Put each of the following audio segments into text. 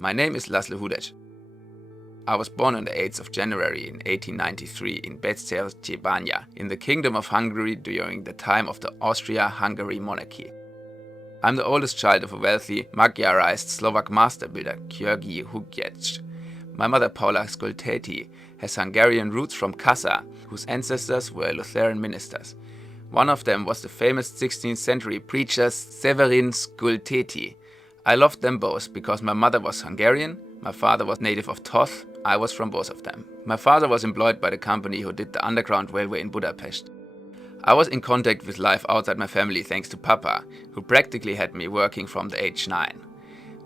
My name is Laszlo Hudec. I was born on the 8th of January in 1893 in Besztercsebanya in the Kingdom of Hungary during the time of the Austria-Hungary monarchy. I'm the oldest child of a wealthy, Magyarized Slovak master builder, György Hugyec. My mother Paula Skulteti has Hungarian roots from Kassa, whose ancestors were Lutheran ministers. One of them was the famous 16th century preacher Severin Skulteti. I loved them both because my mother was Hungarian, my father was native of Toth, I was from both of them. My father was employed by the company who did the underground railway in Budapest. I was in contact with life outside my family thanks to Papa, who practically had me working from the age 9.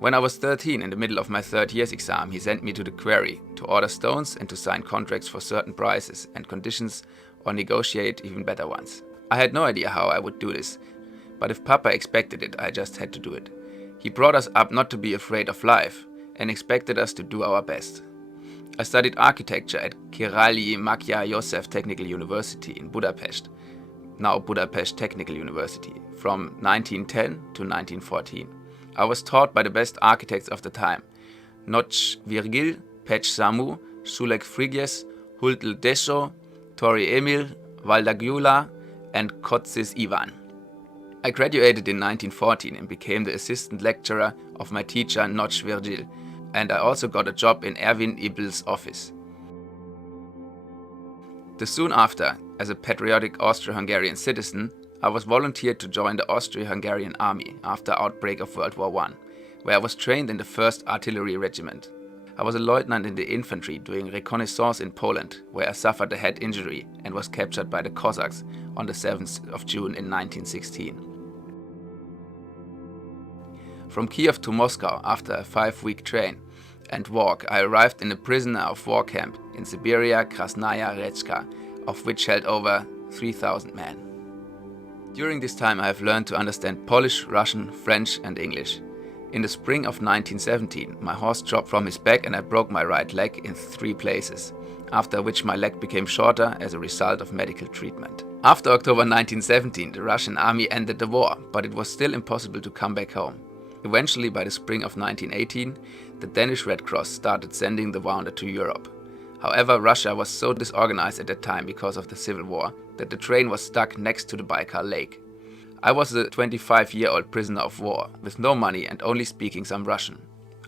When I was 13, in the middle of my third year's exam, he sent me to the quarry to order stones and to sign contracts for certain prices and conditions or negotiate even better ones. I had no idea how I would do this, but if Papa expected it, I just had to do it. He brought us up not to be afraid of life and expected us to do our best. I studied architecture at Királyi Magyar József Technical University in Budapest, now Budapest Technical University, from 1910 to 1914. I was taught by the best architects of the time: Nagy Virgil, Pécs Sámu, Szulek Frigyes, Huldl Dessó, Tori Emil, Walda Gyula, and Kocsis Ivan. I graduated in 1914 and became the assistant lecturer of my teacher Nagy Virgil, and I also got a job in Erwin Ibel's office. Soon after, as a patriotic Austro-Hungarian citizen, I was volunteered to join the Austro-Hungarian army after outbreak of World War I, where I was trained in the 1st Artillery Regiment. I was a lieutenant in the infantry doing reconnaissance in Poland, where I suffered a head injury and was captured by the Cossacks on the 7th of June in 1916. From Kiev to Moscow after a 5-week train and walk, I arrived in a prisoner of war camp in Siberia, Krasnaya Rechka, of which held over 3,000 men. During this time I have learned to understand Polish, Russian, French and English. In the spring of 1917, my horse dropped from his back and I broke my right leg in 3 places, after which my leg became shorter as a result of medical treatment. After October 1917, the Russian army ended the war, but it was still impossible to come back home. Eventually, by the spring of 1918, the Danish Red Cross started sending the wounded to Europe. However, Russia was so disorganized at that time because of the civil war that the train was stuck next to the Baikal Lake. I was a 25-year-old prisoner of war, with no money and only speaking some Russian.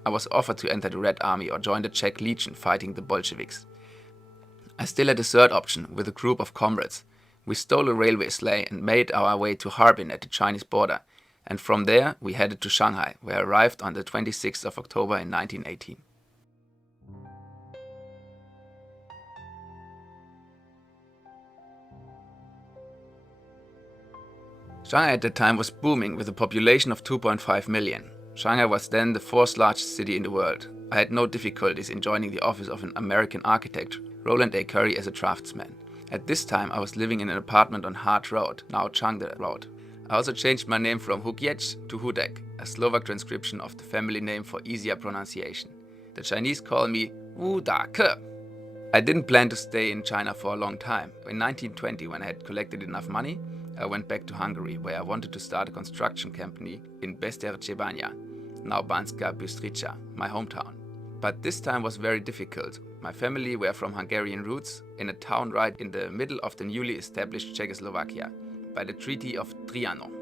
I was offered to enter the Red Army or join the Czech Legion fighting the Bolsheviks. I still had a third option with a group of comrades. We stole a railway sleigh and made our way to Harbin at the Chinese border, and from there we headed to Shanghai, where I arrived on the 26th of October in 1918. Shanghai at that time was booming with a population of 2.5 million. Shanghai was then the 4th largest city in the world. I had no difficulties in joining the office of an American architect, Roland A. Curry, as a draftsman. At this time I was living in an apartment on Hart Road, now Changde Road. I also changed my name from Hugyec to Hudek, a Slovak transcription of the family name for easier pronunciation. The Chinese call me Wudake. I didn't plan to stay in China for a long time. In 1920, when I had collected enough money, I went back to Hungary, where I wanted to start a construction company in Besztercsebanya, now Banska Bystrica, my hometown. But this time was very difficult. My family were from Hungarian roots in a town right in the middle of the newly established Czechoslovakia, by the Treaty of Trianon.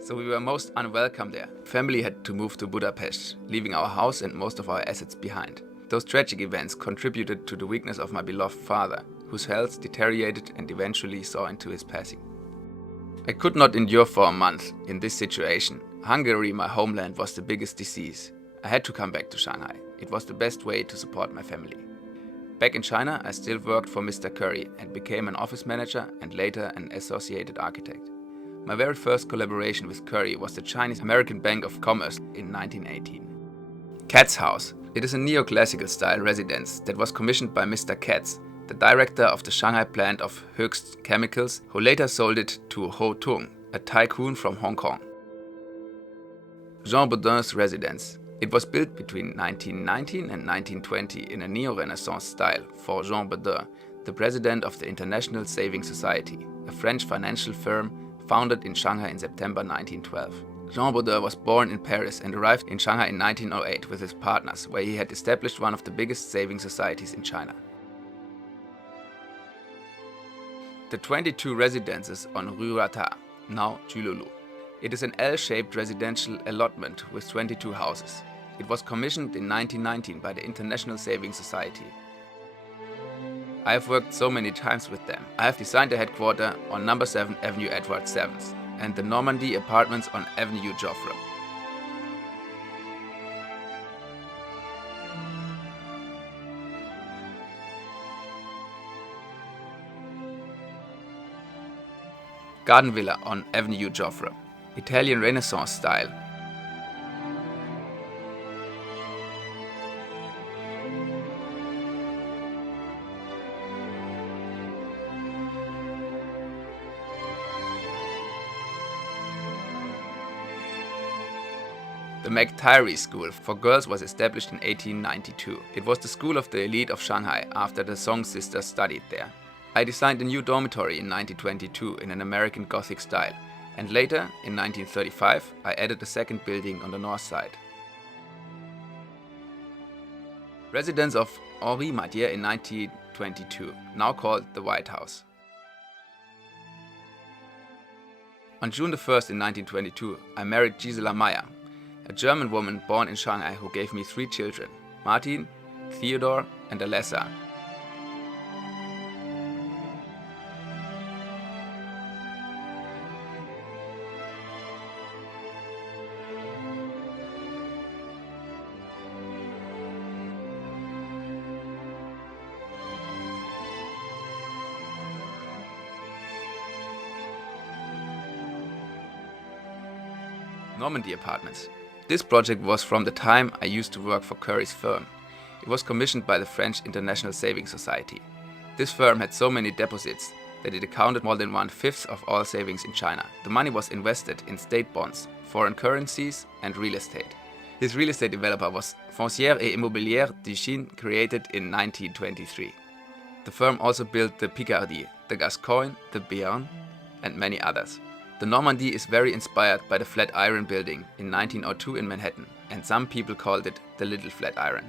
So we were most unwelcome there. Family had to move to Budapest, leaving our house and most of our assets behind. Those tragic events contributed to the weakness of my beloved father, whose health deteriorated and eventually saw into his passing. I could not endure for a month in this situation. Hungary, my homeland, was the biggest disease. I had to come back to Shanghai. It was the best way to support my family. Back in China, I still worked for Mr. Curry and became an office manager and later an associated architect. My very first collaboration with Curry was the Chinese-American Bank of Commerce in 1918. Katz House. It is a neoclassical style residence that was commissioned by Mr. Katz, the director of the Shanghai plant of Hoechst Chemicals, who later sold it to Ho Tung, a tycoon from Hong Kong. Jean Baudin's residence. It was built between 1919 and 1920 in a neo-Renaissance style for Jean Baudin, the president of the International Saving Society, a French financial firm founded in Shanghai in September 1912. Jean Bodin was born in Paris and arrived in Shanghai in 1908 with his partners, where he had established one of the biggest saving societies in China. The 22 residences on Rue Rata, now Jululu. It is an L-shaped residential allotment with 22 houses. It was commissioned in 1919 by the International Saving Society. I have worked so many times with them. I have designed the headquarters on number 7 Avenue Edward 7th and the Normandy apartments on Avenue Joffre. Garden Villa on Avenue Joffre, Italian Renaissance style. The McTyrie School for Girls was established in 1892. It was the school of the elite of Shanghai after the Song sisters studied there. I designed a new dormitory in 1922 in an American Gothic style, and later, in 1935, I added a second building on the north side. Residence of Henri Mathieu in 1922, now called the White House. On June 1st in 1922, I married Gisela Meyer, a German woman born in Shanghai who gave me 3 children, Martin, Theodore and Alessa. Normandy Apartments. This project was from the time I used to work for Curry's firm. It was commissioned by the French International Saving Society. This firm had so many deposits that it accounted more than 1/5 of all savings in China. The money was invested in state bonds, foreign currencies and real estate. His real estate developer was Foncière et Immobilière de Chine, created in 1923. The firm also built the Picardie, the Gascogne, the Béarn and many others. The Normandy is very inspired by the Flatiron Building in 1902 in Manhattan, and some people called it the Little Flatiron.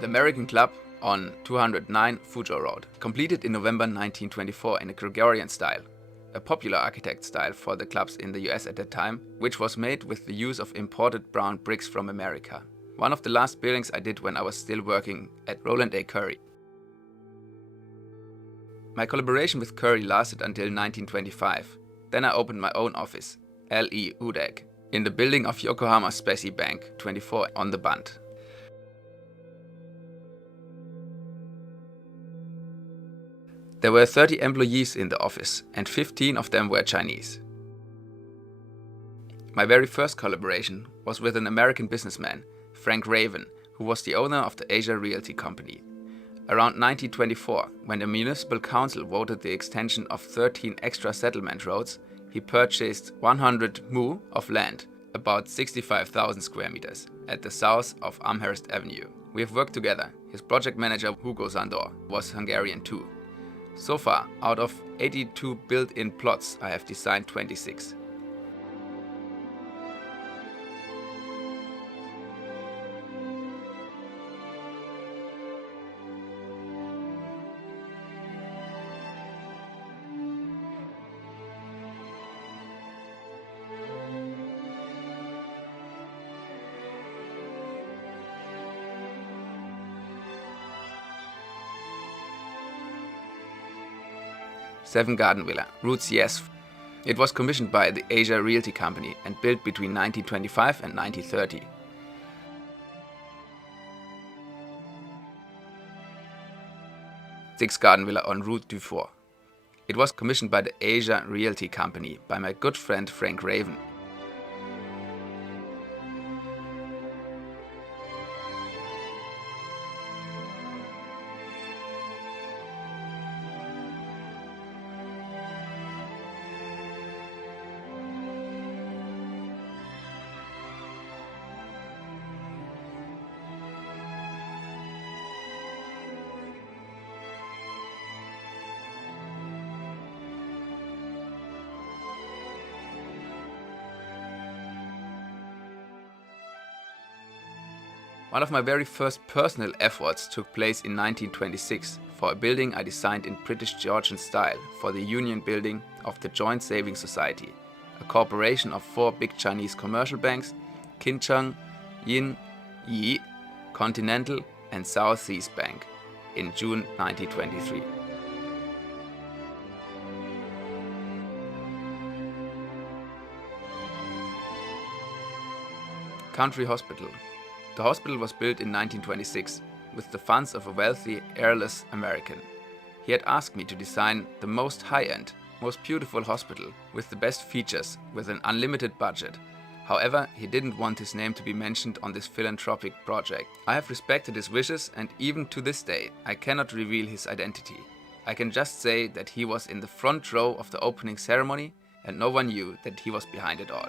The American Club on 209 Fuzhou Road, completed in November 1924 in a Gregorian style, a popular architect style for the clubs in the US at that time, which was made with the use of imported brown bricks from America. One of the last buildings I did when I was still working at Roland A. Curry. My collaboration with Curry lasted until 1925. Then I opened my own office, L.E. Udek, in the building of Yokohama Specie Bank 24 on the Bund. There were 30 employees in the office, and 15 of them were Chinese. My very first collaboration was with an American businessman, Frank Raven, who was the owner of the Asia Realty Company. Around 1924, when the municipal council voted the extension of 13 extra settlement roads, he purchased 100 mu of land, about 65,000 square meters, at the south of Amherst Avenue. We have worked together. His project manager, Hugo Sandor, was Hungarian too. So far, out of 82 built-in plots, I have designed 26. Seven Garden Villa, Route CS. It was commissioned by the Asia Realty Company and built between 1925 and 1930. Six Garden Villa on Route du Fort. It was commissioned by the Asia Realty Company by my good friend Frank Raven. One of my very first personal efforts took place in 1926 for a building I designed in British Georgian style for the Union Building of the Joint Savings Society, a corporation of 4 big Chinese commercial banks, Kinchang, Yin, Yi, Continental and Southeast Bank, in June 1923. Country Hospital. The hospital was built in 1926 with the funds of a wealthy, heirless American. He had asked me to design the most high-end, most beautiful hospital with the best features with an unlimited budget. However, he didn't want his name to be mentioned on this philanthropic project. I have respected his wishes, and even to this day I cannot reveal his identity. I can just say that he was in the front row of the opening ceremony and no one knew that he was behind it all.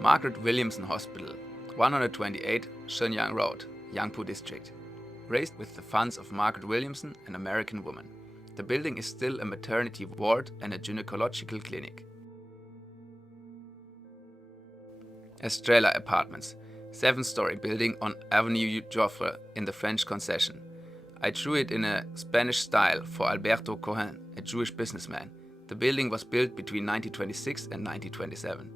Margaret Williamson Hospital, 128 Shenyang Road, Yangpu District. Raised with the funds of Margaret Williamson, an American woman. The building is still a maternity ward and a gynecological clinic. Estrella Apartments, 7-story building on Avenue Joffre in the French Concession. I drew it in a Spanish style for Alberto Cohen, a Jewish businessman. The building was built between 1926 and 1927.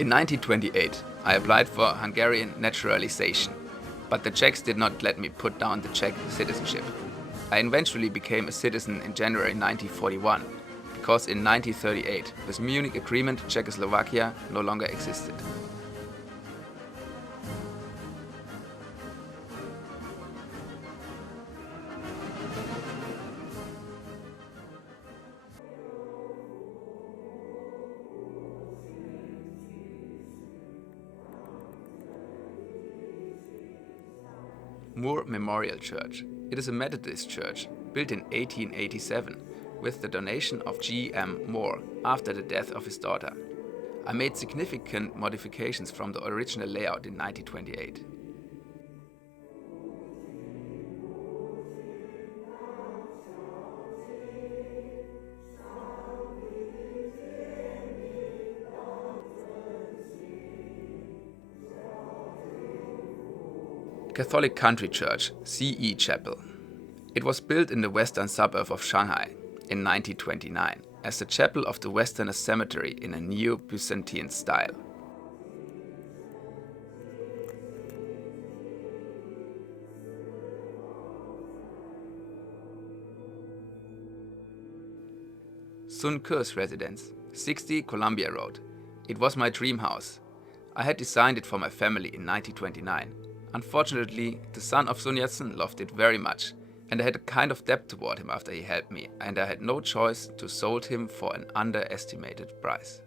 In 1928, I applied for Hungarian naturalization, but the Czechs did not let me put down the Czech citizenship. I eventually became a citizen in January 1941, because in 1938, the Munich Agreement, Czechoslovakia no longer existed. Moore Memorial Church. It is a Methodist church built in 1887 with the donation of G.M. Moore after the death of his daughter. I made significant modifications from the original layout in 1928. Catholic Country Church, C.E. Chapel. It was built in the western suburb of Shanghai in 1929 as the chapel of the Westerners Cemetery in a Neo-Byzantine style. Sun Ke's residence, 60 Columbia Road. It was my dream house. I had designed it for my family in 1929. Unfortunately, the son of Sun Yat-sen loved it very much, and I had a kind of debt toward him after he helped me, and I had no choice to sold him for an underestimated price.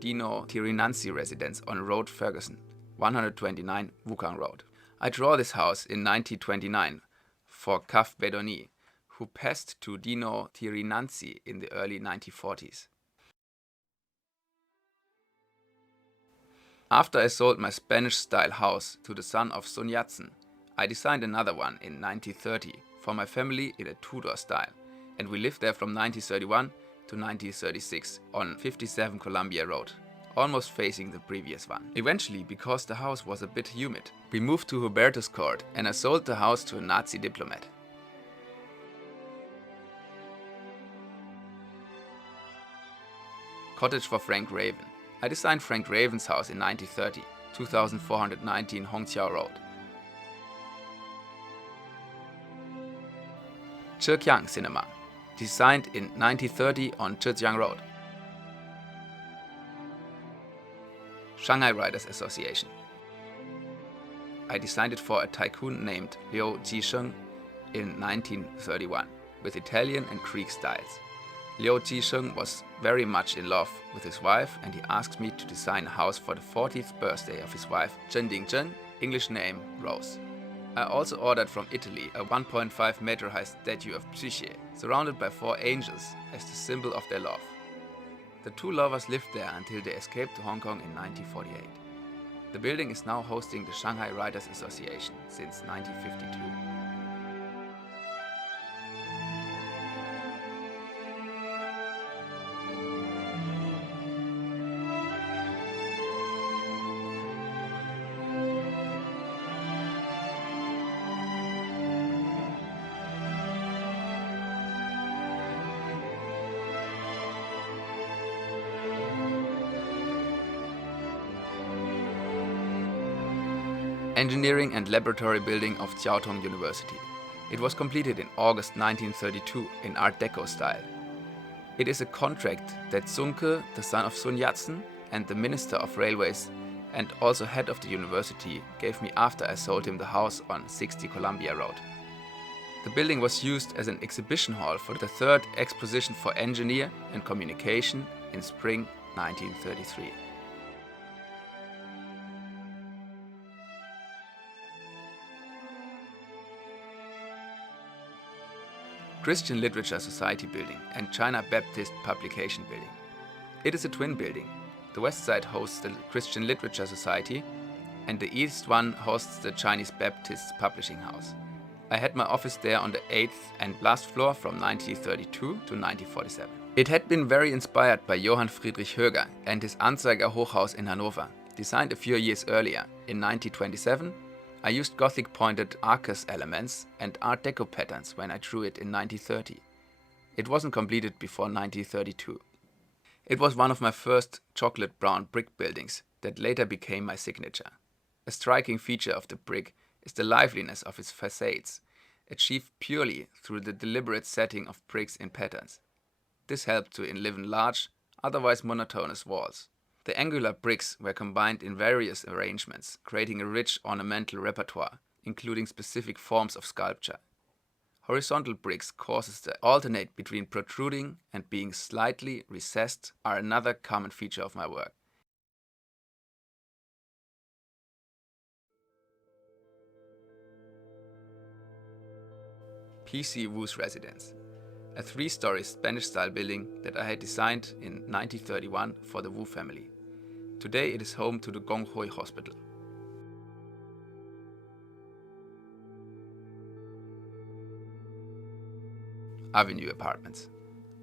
Dino Tirinansi residence on Road Ferguson, 129 Wukang Road. I draw this house in 1929 for Kaf Bedoni, who passed to Dino Tirinansi in the early 1940s. After I sold my Spanish-style house to the son of Sun Yat-sen, I designed another one in 1930 for my family in a Tudor style, and we lived there from 1931 to 1936 on 57 Columbia Road, almost facing the previous one. Eventually, because the house was a bit humid, we moved to Hubertus Court and I sold the house to a Nazi diplomat. Cottage for Frank Raven. I designed Frank Raven's house in 1930, 2419 Hongqiao Road. Zhejiang Cinema, designed in 1930 on Zhejiang Road. Shanghai Writers Association. I designed it for a tycoon named Liu Jisheng in 1931, with Italian and Greek styles. Liu Jisheng was very much in love with his wife, and he asked me to design a house for the 40th birthday of his wife, Zhen Dingzhen, English name Rose. I also ordered from Italy a 1.5 meter high statue of Psyche, surrounded by 4 angels as the symbol of their love. The two lovers lived there until they escaped to Hong Kong in 1948. The building is now hosting the Shanghai Writers Association since 1952. Engineering and Laboratory Building of Chiao Tung University. It was completed in August 1932 in Art Deco style. It is a contract that Sun Ke, the son of Sun Yat-sen, and the Minister of Railways and also head of the university, gave me after I sold him the house on 60 Columbia Road. The building was used as an exhibition hall for the 3rd Exposition for Engineer and Communication in spring 1933. Christian Literature Society Building and China Baptist Publication Building. It is a twin building. The west side hosts the Christian Literature Society and the east one hosts the Chinese Baptist Publishing House. I had my office there on the 8th and last floor from 1932 to 1947. It had been very inspired by Johann Friedrich Höger and his Anzeiger Hochhaus in Hanover, designed a few years earlier. In 1927, I used Gothic pointed arcus elements and Art Deco patterns when I drew it in 1930. It wasn't completed before 1932. It was one of my first chocolate brown brick buildings that later became my signature. A striking feature of the brick is the liveliness of its facades, achieved purely through the deliberate setting of bricks in patterns. This helped to enliven large, otherwise monotonous walls. The angular bricks were combined in various arrangements, creating a rich ornamental repertoire, including specific forms of sculpture. Horizontal bricks courses that alternate between protruding and being slightly recessed are another common feature of my work. PC Wu's Residence, a 3-story Spanish-style building that I had designed in 1931 for the Wu family. Today it is home to the Gong Hui Hospital. Avenue Apartments.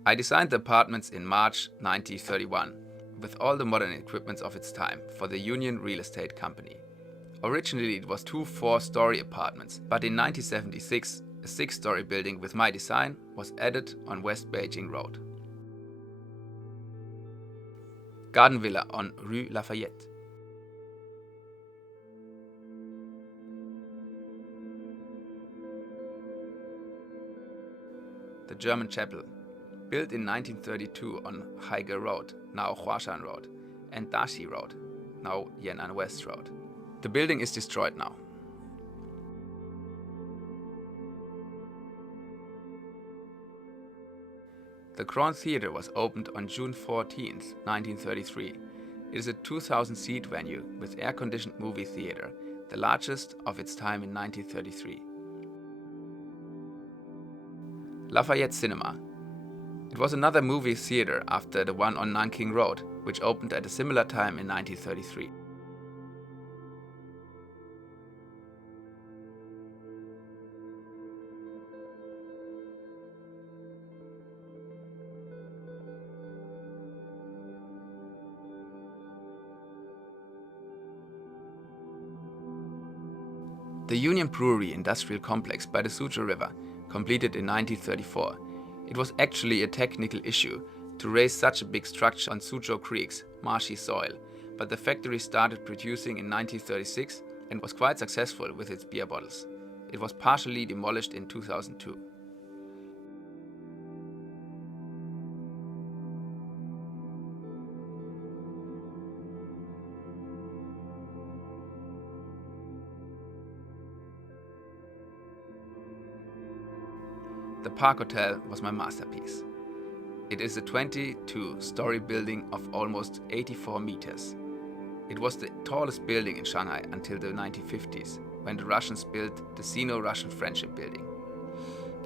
I designed the apartments in March 1931 with all the modern equipment of its time for the Union Real Estate Company. Originally it was 2 4-story apartments, but in 1976 a 6-story building with my design was added on West Beijing Road. Garden Villa on Rue Lafayette. The German Chapel, built in 1932 on Haige Road, now Huashan Road, and Dashi Road, now Yan'an West Road. The building is destroyed now. The Grand Theatre was opened on June 14, 1933. It is a 2,000-seat venue with air-conditioned movie theatre, the largest of its time in 1933. Lafayette Cinema. It was another movie theatre after the one on Nanking Road, which opened at a similar time in 1933. The Union Brewery Industrial Complex by the Suzhou River, completed in 1934. It was actually a technical issue to raise such a big structure on Suzhou Creek's marshy soil, but the factory started producing in 1936 and was quite successful with its beer bottles. It was partially demolished in 2002. The Park Hotel was my masterpiece. It is a 22-story building of almost 84 meters. It was the tallest building in Shanghai until the 1950s, when the Russians built the Sino-Russian Friendship Building.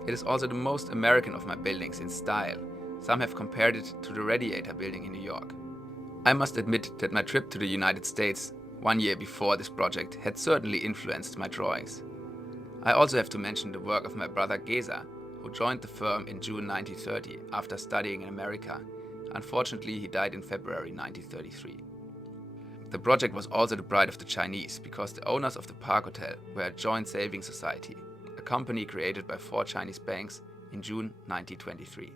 It is also the most American of my buildings in style. Some have compared it to the Radiator Building in New York. I must admit that my trip to the United States 1 year before this project had certainly influenced my drawings. I also have to mention the work of my brother Geza, who joined the firm in June 1930 after studying in America. Unfortunately, he died in February 1933. The project was also the pride of the Chinese because the owners of the Park Hotel were a joint savings society, a company created by 4 Chinese banks in June 1923.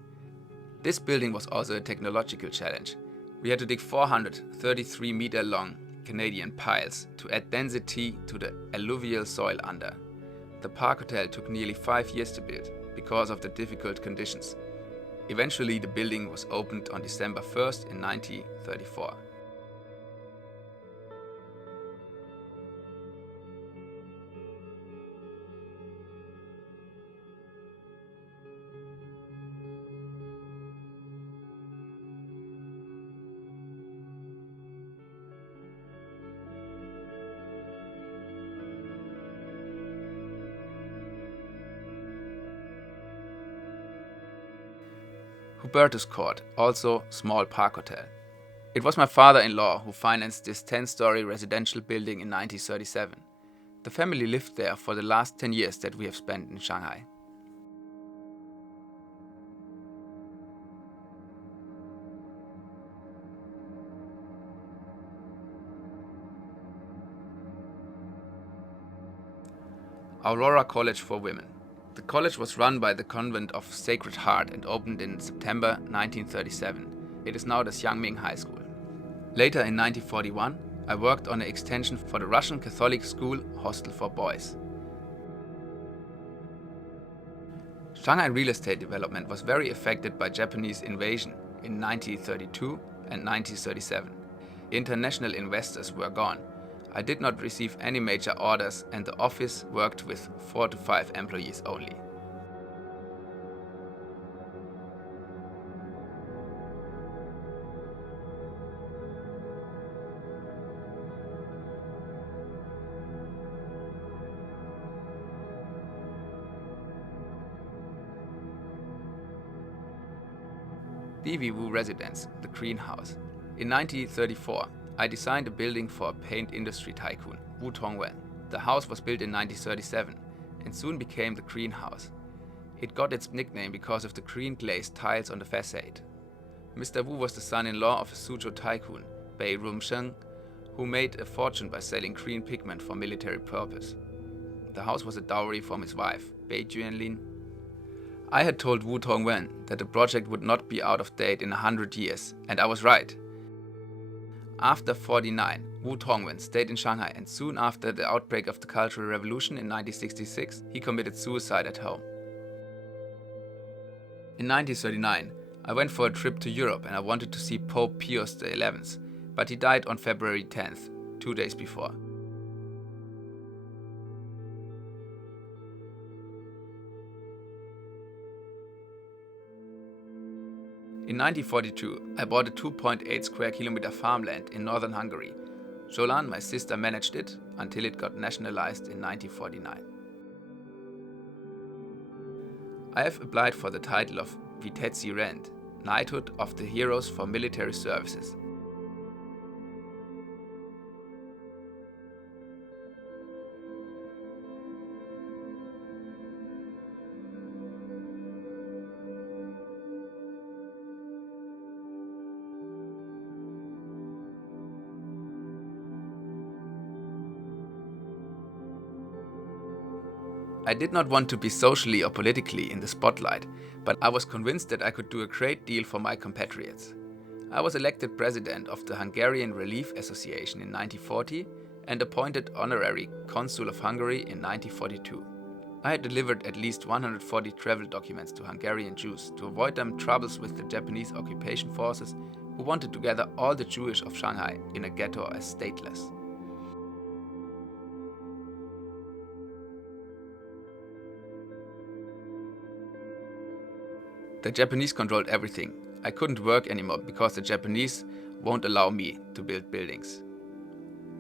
This building was also a technological challenge. We had to dig 433-meter-long Canadian piles to add density to the alluvial soil under. The Park Hotel took nearly 5 years to build because of the difficult conditions. Eventually, the building was opened on December 1st in 1934. Hubertus Court, also small park hotel. It was my father-in-law who financed this 10-story residential building in 1937. The family lived there for the last 10 years that we have spent in Shanghai. Aurora College for Women. The college was run by the Convent of Sacred Heart and opened in September 1937. It is now the Xiangming High School. Later in 1941, I worked on an extension for the Russian Catholic school hostel for boys. Shanghai real estate development was very affected by Japanese invasion in 1932 and 1937. International investors were gone. I did not receive any major orders and the office worked with 4 to 5 employees only. D.V. Wu Residence, the Green House. In 1934, I designed a building for a paint industry tycoon, Wu Tongwen. The house was built in 1937 and soon became the Green House. It got its nickname because of the green glazed tiles on the facade. Mr. Wu was the son-in-law of a Suzhou tycoon, Bei Rumsheng, who made a fortune by selling green pigment for military purpose. The house was a dowry from his wife, Bei Juanlin. I had told Wu Tongwen that the project would not be out of date in 100 years, and I was right. After 1949, Wu Tongwen stayed in Shanghai and soon after the outbreak of the Cultural Revolution in 1966, he committed suicide at home. In 1939, I went for a trip to Europe and I wanted to see Pope Pius XI, but he died on February 10th, 2 days before. In 1942, I bought a 2.8 square kilometer farmland in northern Hungary. Jolan, my sister, managed it until it got nationalized in 1949. I have applied for the title of Vitezzi Rent, Knighthood of the Heroes for Military Services. I did not want to be socially or politically in the spotlight, but I was convinced that I could do a great deal for my compatriots. I was elected president of the Hungarian Relief Association in 1940 and appointed honorary consul of Hungary in 1942. I had delivered at least 140 travel documents to Hungarian Jews to avoid them troubles with the Japanese occupation forces who wanted to gather all the Jewish of Shanghai in a ghetto as stateless. The Japanese controlled everything. I couldn't work anymore because the Japanese won't allow me to build buildings.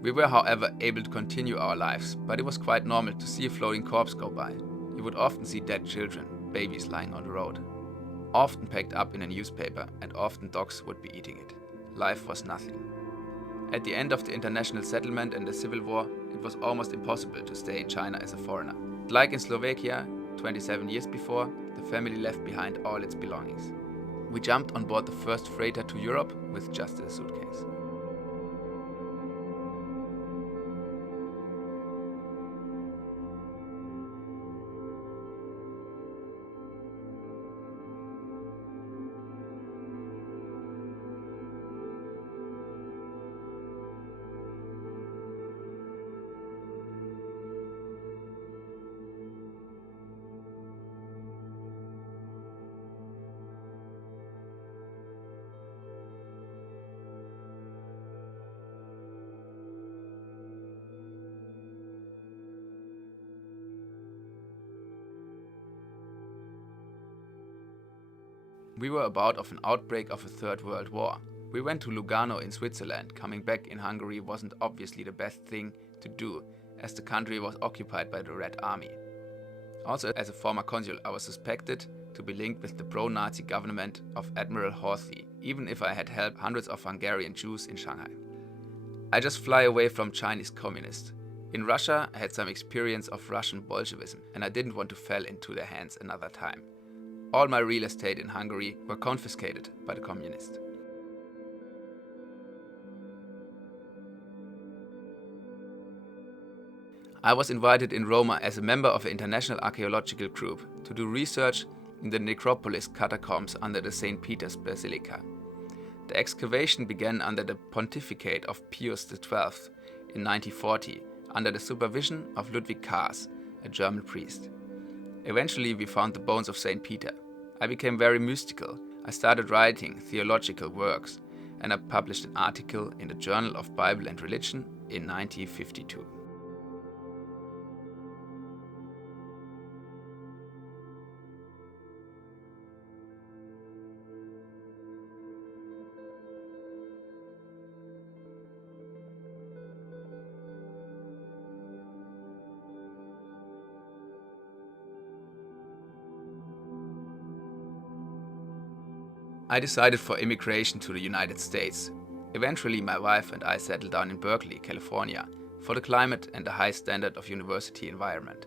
We were, however, able to continue our lives, but it was quite normal to see a floating corpse go by. You would often see dead children, babies lying on the road, often packed up in a newspaper, and often dogs would be eating it. Life was nothing. At the end of the international settlement and the civil war, it was almost impossible to stay in China as a foreigner. Like in Slovakia, 27 years before, the family left behind all its belongings. We jumped on board the first freighter to Europe with just a suitcase. We were about of an outbreak of a Third World War. We went to Lugano in Switzerland. Coming back in Hungary wasn't obviously the best thing to do, as the country was occupied by the Red Army. Also, as a former consul, I was suspected to be linked with the pro-Nazi government of Admiral Horthy, even if I had helped hundreds of Hungarian Jews in Shanghai. I just fly away from Chinese communists. In Russia, I had some experience of Russian Bolshevism, and I didn't want to fall into their hands another time. All my real estate in Hungary were confiscated by the communists. I was invited in Roma as a member of an international archaeological group to do research in the necropolis catacombs under the St. Peter's Basilica. The excavation began under the pontificate of Pius XII in 1940 under the supervision of Ludwig Kaas, a German priest. Eventually we found the bones of St. Peter. I became very mystical. I started writing theological works, and I published an article in the Journal of Bible and Religion in 1952. I decided for immigration to the United States. Eventually my wife and I settled down in Berkeley, California, for the climate and the high standard of university environment.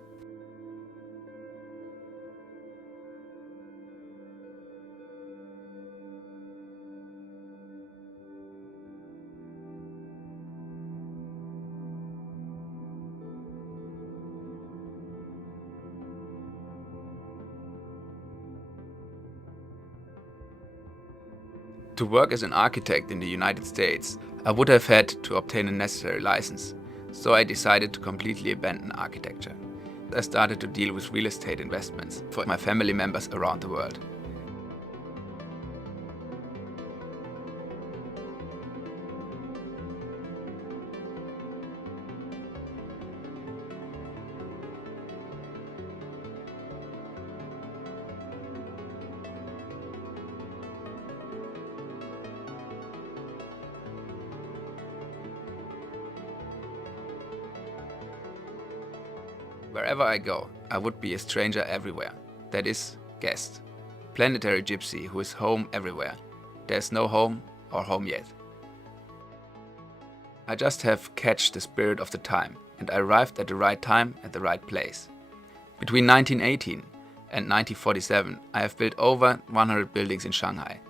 To work as an architect in the United States, I would have had to obtain a necessary license, so I decided to completely abandon architecture. I started to deal with real estate investments for my family members around the world. Wherever I go, I would be a stranger everywhere. That is, guest. Planetary gypsy who is home everywhere. There's no home or home yet. I just have catch the spirit of the time, and I arrived at the right time at the right place. Between 1918 and 1947, I have built over 100 buildings in Shanghai.